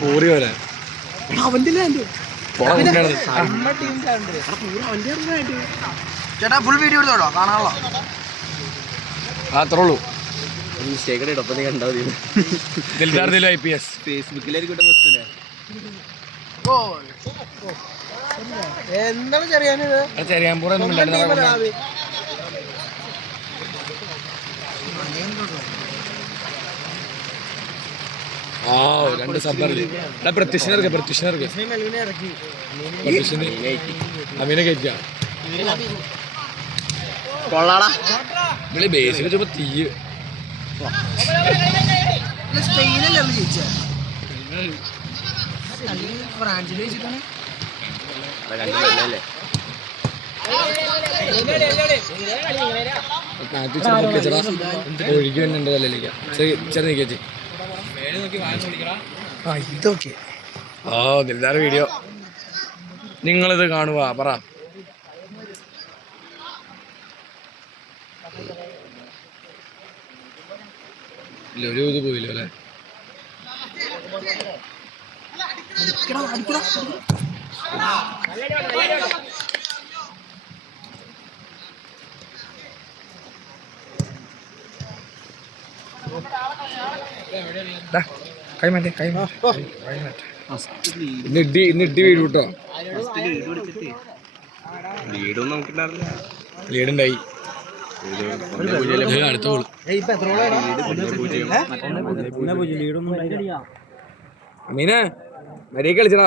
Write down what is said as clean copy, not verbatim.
പൂറി വരെ അവന്റെ ചേട്ടാ ഫുൾ വീഡിയോ എടുത്തോട്ടോ കാണാനുള്ള അത്രേ ഉള്ളൂ. എന്താണ് ചെറിയാനിത് രണ്ട് സബ്ബറില് പ്രത്യക്ഷനർക്ക് അമീനെ കയറ്റ ബേസിൽ വെച്ചപ്പോ തീ സ്പെയിനല്ലേ ജയിച്ച ഫ്രാൻസിൽ ജയിച്ചിട്ടാണ് ഒഴുകി വന്നിട്ട് തലയിലേക്ക് ചെറിയ നീക്കേച്ചി ഇതൊക്കെ ദിൽദാർ വീഡിയോ നിങ്ങളിത് കാണുക പറ. ഒരു ഇത് പോയില്ലോ അല്ലേ? കൈമാറ്റേ ഇന്നിട്ടി വീട് കിട്ടോ? ലീഡുണ്ടായി. അടുത്ത ഗോള് അമീനെ മര്യാദ കളിച്ചടാ.